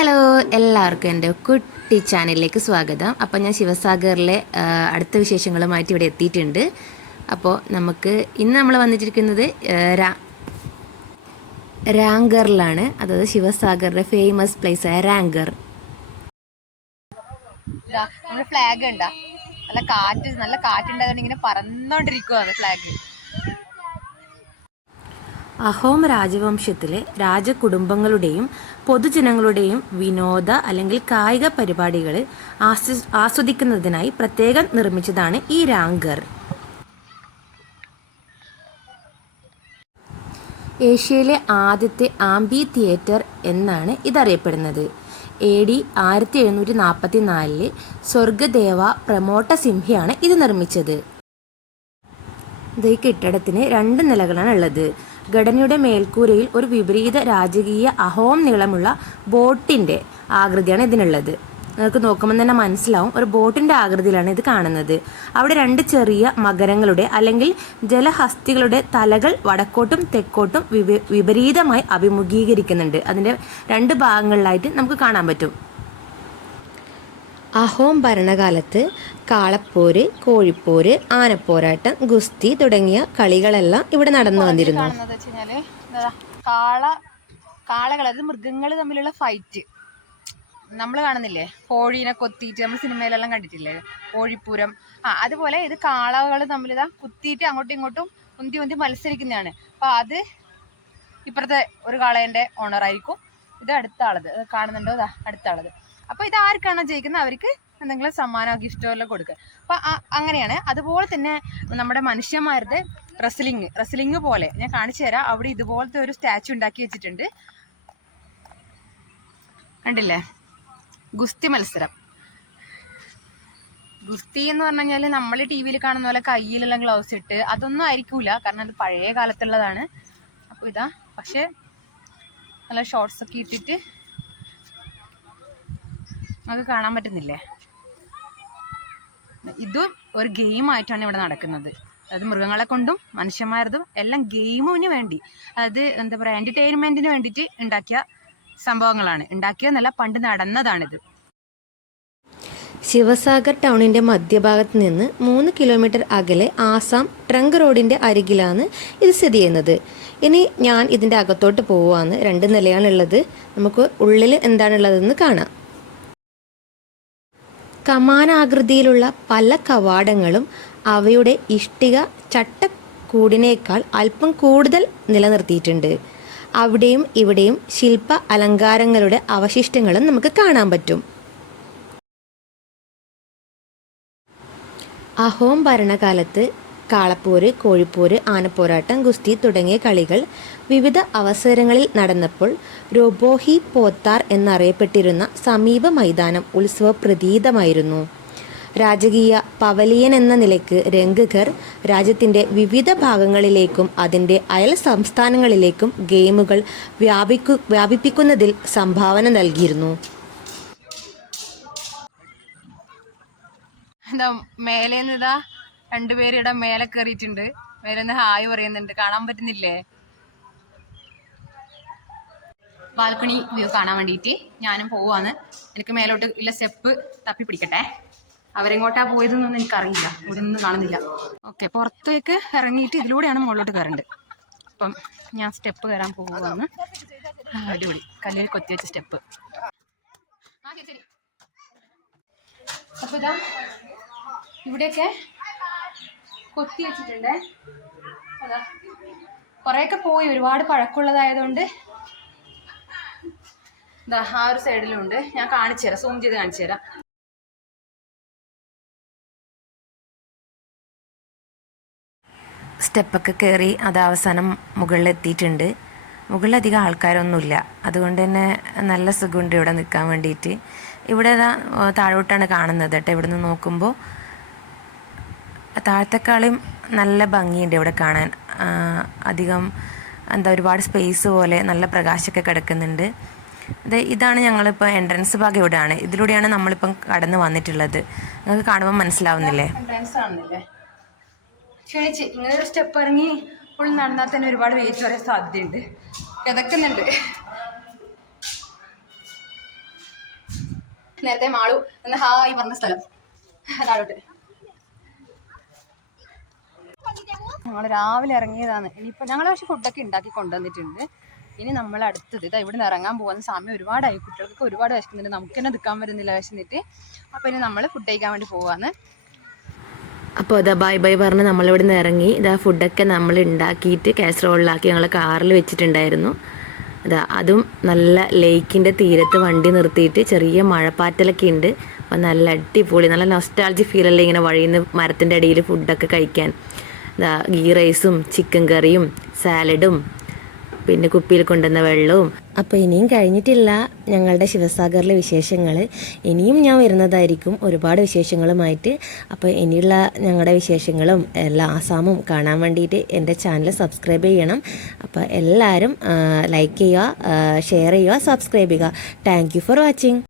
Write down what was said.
Hello എല്ലാവർക്കും എന്റെ കുട്ടി ചാനലിലേക്ക് സ്വാഗതം. അപ്പോൾ ഞാൻ ശിവസാഗറിലെ അടുത്ത വിശേഷങ്ങളുമായിട്ട് ഇവിടെ എത്തിയിട്ടുണ്ട്. അപ്പോൾ നമുക്ക് ഇന്ന് നമ്മൾ വന്നിട്ടിരിക്കുന്നത് രാ റാങ്കറിലാണ് അതായത് ശിവസാഗറിലെ ഫേമസ് പ്ലേസ് ആയ റാങ്കർ നമ്മുടെ ഫ്ലാഗ് ഉണ്ടാ നല്ല കാറ്റ് നല്ല കാറ്റുണ്ടാകുന്ന ഇങ്ങനെ പറന്നോണ്ടിരിക്കുവാണ് ഫ്ലാഗ് അഹോം രാജവംശത്തിലെ രാജകുടുംബങ്ങളുടെയും പൊതുജനങ്ങളുടെയും വിനോദ അല്ലെങ്കിൽ കായിക പരിപാടികൾ ആസ്വ- ആസ്വദിക്കുന്നതിനായി പ്രത്യേകം നിർമ്മിച്ചതാണ് ഈ രാങ്കർ ഏഷ്യയിലെ ആദ്യത്തെ ആംബി തിയേറ്റർ എന്നാണ് ഇതറിയപ്പെടുന്നത്. എ ഡി ആയിരത്തി എഴുന്നൂറ്റി നാൽപ്പത്തി നാലിൽ സ്വർഗദേവ പ്രമോട്ട സിംഹയാണ് ഇത് നിർമ്മിച്ചത്. ഇത് ഈ കെട്ടിടത്തിന് രണ്ട് നിലകളാണ് ഉള്ളത്. ഘടനയുടെ മേൽക്കൂരയിൽ ഒരു വിപരീത രാജകീയ അഹോം നീളമുള്ള ബോട്ടിന്റെ ആകൃതിയാണ് ഇതിനുള്ളത്. നിങ്ങൾക്ക് നോക്കുമ്പോൾ തന്നെ മനസ്സിലാവും ഒരു ബോട്ടിന്റെ ആകൃതിയിലാണ് ഇത് കാണുന്നത്. അവിടെ രണ്ട് ചെറിയ മകരങ്ങളുടെ അല്ലെങ്കിൽ ജലഹസ്തികളുടെ തലകൾ വടക്കോട്ടും തെക്കോട്ടും വിപ- വിപരീതമായി അഭിമുഖീകരിക്കുന്നുണ്ട്. അതിന്റെ രണ്ട് ഭാഗങ്ങളിലായിട്ട് നമുക്ക് കാണാൻ പറ്റും. അഹോം ഭരണകാലത്ത് കാളപ്പോര് കോഴിപ്പോര് ആനപ്പോരാട്ടം ഗുസ്തി തുടങ്ങിയ കളികളെല്ലാം ഇവിടെ നടന്നു വന്നിരുന്നു. കാള കാളകൾ അത് മൃഗങ്ങൾ തമ്മിലുള്ള ഫൈറ്റ് നമ്മൾ കാണുന്നില്ലേ? കോഴീനെ കൊത്തിയിട്ട് നമ്മൾ സിനിമയിലെല്ലാം കണ്ടിട്ടില്ലേ? കോഴിപ്പൂരം. ആ അതുപോലെ ഇത് കാളകൾ തമ്മിൽ ഇതാ കുത്തിയിട്ട് അങ്ങോട്ടും ഇങ്ങോട്ടും ഉന്തി ഉന്തി മത്സരിക്കുന്നതാണ്. അപ്പൊ അത് ഇപ്പുറത്തെ ഒരു കാളേന്റെ ഓണർ ആയിരിക്കും. ഇത് അടുത്ത ആളത്. കാണുന്നുണ്ടോ? ഇതാ അടുത്ത ആളത്. അപ്പൊ ഇത് ആർക്കാണോ ജയിക്കുന്നത്? അവർക്ക് എന്തെങ്കിലും സമ്മാനമോ ഗിഫ്റ്റോ എല്ലാം കൊടുക്കുക അപ്പൊ അങ്ങനെയാണ്. അതുപോലെ തന്നെ നമ്മുടെ മനുഷ്യന്മാരുടെ റെസ്ലിംഗ് റെസ്ലിംഗ് പോലെ. ഞാൻ കാണിച്ചു തരാം. അവിടെ ഇതുപോലത്തെ ഒരു സ്റ്റാച്ചു ഉണ്ടാക്കി വെച്ചിട്ടുണ്ട്. കണ്ടില്ലേ? ഗുസ്തി മത്സരം. ഗുസ്തി എന്ന് പറഞ്ഞു കഴിഞ്ഞാൽ നമ്മൾ ടി വിയിൽ കാണുന്ന പോലെ കയ്യിലെല്ലാം ഗ്ലൗസ് ഇട്ട് അതൊന്നും ആയിരിക്കൂല. കാരണം അത് പഴയ കാലത്തുള്ളതാണ്. അപ്പോൾ ഇതാ. പക്ഷെ നല്ല ഷോർട്സ് ഒക്കെ ഇട്ടിട്ട് നമുക്ക് കാണാൻ പറ്റുന്നില്ലേ? ഇതും ഒരു ഗെയിമായിട്ടാണ് ഇവിടെ നടക്കുന്നത്. അത് മൃഗങ്ങളെ കൊണ്ടും മനുഷ്യന്മാരതും എല്ലാം ഗെയിമിന് വേണ്ടി അത് എന്താ പറയുക എന്റർടൈൻമെന്റിന് വേണ്ടിയിട്ട് ഉണ്ടാക്കിയ സംഭവങ്ങളാണ്. ഉണ്ടാക്കിയതെന്നല്ല പണ്ട് നടന്നതാണിത്. ശിവസാഗർ ടൗണിന്റെ മധ്യഭാഗത്ത് നിന്ന് മൂന്ന് കിലോമീറ്റർ അകലെ ആസാം ട്രങ്ക് റോഡിന്റെ അരികിലാണ് ഇത് സ്ഥിതി ചെയ്യുന്നത്. ഇനി ഞാൻ ഇതിന്റെ അകത്തോട്ട് പോവുകയാണ്. രണ്ട് നിലയാണുള്ളത്. നമുക്ക് ഉള്ളിൽ എന്താണുള്ളതെന്ന് കാണാം. കമാനാകൃതിയിലുള്ള പല കവാടങ്ങളും അവയുടെ ഇഷ്ടിക ചട്ടക്കൂടിനേക്കാൾ അല്പം കൂടുതൽ നിലനിർത്തിയിട്ടുണ്ട്. അവിടെയും ഇവിടെയും ശില്പ അലങ്കാരങ്ങളുടെ അവശിഷ്ടങ്ങളും നമുക്ക് കാണാൻ പറ്റും. അഹോം ഭരണകാലത്ത് കാളപ്പോര് കോഴിപ്പോര് ആനപ്പോരാട്ടം ഗുസ്തി തുടങ്ങിയ കളികൾ വിവിധ അവസരങ്ങളിൽ നടന്നപ്പോൾ രോബോഹി പോത്താർ എന്നറിയപ്പെട്ടിരുന്ന സമീപ മൈതാനം ഉത്സവ പ്രതീതമായിരുന്നു. രാജകീയ പവലിയൻ എന്ന നിലയ്ക്ക് രംഗഘർ രാജ്യത്തിന്റെ വിവിധ ഭാഗങ്ങളിലേക്കും അതിന്റെ അയൽ സംസ്ഥാനങ്ങളിലേക്കും ഗെയിമുകൾ വ്യാപിക്കു വ്യാപിപ്പിക്കുന്നതിൽ സംഭാവന നൽകിയിരുന്നു. എന്താ മേലേന്ന് ഇതാ രണ്ടുപേരും ഇവിടെ മേലെ കയറിയിട്ടുണ്ട് മേലെ ഒന്ന് ഹായ് പറയുന്നുണ്ട്. കാണാൻ പറ്റുന്നില്ലേ? ബാൽക്കണി വ്യൂ കാണാൻ വേണ്ടിയിട്ട് ഞാനും പോവാന്ന് എനിക്ക് മേലോട്ട് ഇല്ല സ്റ്റെപ്പ് തപ്പി പിടിക്കട്ടെ. അവരെങ്ങോട്ടാ പോയതെന്നൊന്നും എനിക്കറിയില്ല. ഇവിടെ നിന്ന് കാണുന്നില്ല. ഓക്കെ പുറത്തേക്ക് ഇറങ്ങിയിട്ട് ഇതിലൂടെയാണ് മുകളിലോട്ട് കയറേണ്ടത്. അപ്പം ഞാൻ സ്റ്റെപ്പ് കയറാൻ പോവാന്ന് അടിപൊളി. കല്ലിൽ കൊത്തി വെച്ച സ്റ്റെപ്പ്. അപ്പൊ ഇതാ ഇവിടെയൊക്കെ കൊത്തി വെച്ചിട്ടുണ്ട്. അതാ. പോയി. ഒരുപാട് പഴക്കമുള്ളതായതുകൊണ്ട് ഇതാ ആ ഒരു സൈഡിലുണ്ട്. ഞാൻ കാണിച്ചു തരാം. സൂം ചെയ്ത് കാണിച്ചു തരാം. സ്റ്റെപ്പൊക്കെ കയറി അത് അവസാനം മുകളിലെത്തിയിട്ടുണ്ട്. മുകളിലധികം ആൾക്കാരൊന്നുമില്ല. അതുകൊണ്ട് തന്നെ നല്ല സുഖമുണ്ട് ഇവിടെ നിൽക്കാൻ വേണ്ടിയിട്ട്. ഇവിടെ താഴോട്ടാണ് കാണുന്നത് കേട്ടോ. ഇവിടെ നിന്ന് നോക്കുമ്പോൾ താഴത്തെക്കാളും നല്ല ഭംഗിയുണ്ട് ഇവിടെ കാണാൻ. അധികം എന്താ ഒരുപാട് സ്പേസ് പോലെ നല്ല പ്രകാശമൊക്കെ കിടക്കുന്നുണ്ട്. അതെ ഇതാണ് ഞങ്ങളിപ്പോൾ എൻട്രൻസ് ഭാഗം ഇവിടെയാണ്. ഇതിലൂടെയാണ് നമ്മളിപ്പം കടന്നു വന്നിട്ടുള്ളത്. നിങ്ങൾക്ക് കാണുമ്പോൾ മനസ്സിലാവുന്നില്ലേ? എൻട്രൻസ് ഇങ്ങനെ ഒരു സ്റ്റെപ്പ് ഇറങ്ങി ഫുൾ നടന്നാൽ തന്നെ ഒരുപാട് വെയിറ്റ് വരാൻ സാധ്യതയുണ്ട്. കിതക്കുന്നുണ്ട് നേരത്തെ മാളു എന്ന് ഹായ് പറഞ്ഞ സ്ഥലം. താഴോട്ട് ഞങ്ങൾ രാവിലെ ഇറങ്ങിയതാണ്. ഇനിയിപ്പോൾ ഞങ്ങൾ പക്ഷെ ഫുഡൊക്കെ ഉണ്ടാക്കി കൊണ്ടുവന്നിട്ടുണ്ട്. ഇനി നമ്മൾ അടുത്തത് ഇതാ ഇവിടെ നിന്ന് ഇറങ്ങാൻ പോകുന്ന സമയം ഒരുപാടായി. കുട്ടികൾക്ക് ഒരുപാട് വിശക്കുന്നുണ്ട്. നമുക്ക് തന്നെ നിൽക്കാൻ വരുന്നില്ല വിശന്നിട്ട്. അപ്പോൾ ഇനി നമ്മൾ ഫുഡ് കഴിക്കാൻ വേണ്ടി പോവാന്ന് അപ്പോൾ അതാ ബൈ ബൈ പറഞ്ഞ് നമ്മളിവിടെ നിന്ന് ഇറങ്ങി. ഇതാ ഫുഡൊക്കെ നമ്മൾ ഉണ്ടാക്കിയിട്ട് കാസറോളിലാക്കി ഞങ്ങൾ കാറിൽ വെച്ചിട്ടുണ്ടായിരുന്നു. അതാ അതും നല്ല ലേക്കിന്റെ തീരത്ത് വണ്ടി നിർത്തിയിട്ട് ചെറിയ മഴപ്പാറ്റലൊക്കെ ഉണ്ട്. അപ്പോൾ നല്ല അടിപൊളി നല്ല നൊസ്റ്റാൾജി ഫീലല്ലേ ഇങ്ങനെ വഴിയിൽ നിന്ന് മരത്തിന്റെ അടിയിൽ ഫുഡൊക്കെ കഴിക്കാൻ. ഗീ റൈസും ചിക്കൻ കറിയും സാലഡും പിന്നെ കുപ്പിയിൽ കൊണ്ടുവന്ന വെള്ളവും. അപ്പോൾ ഇനിയും കഴിഞ്ഞിട്ടില്ല ഞങ്ങളുടെ ശിവസാഗറിലെ വിശേഷങ്ങൾ ഇനിയും ഞാൻ വരുന്നതായിരിക്കും ഒരുപാട് വിശേഷങ്ങളുമായിട്ട്. അപ്പോൾ ഇനിയുള്ള ഞങ്ങളുടെ വിശേഷങ്ങളും എല്ലാ ആസാമും കാണാൻ വേണ്ടിയിട്ട് എന്റെ ചാനൽ സബ്സ്ക്രൈബ് ചെയ്യണം. അപ്പോൾ എല്ലാവരും ലൈക്ക് ചെയ്യുക ഷെയർ ചെയ്യുക സബ്സ്ക്രൈബ് ചെയ്യുക. Thank for watching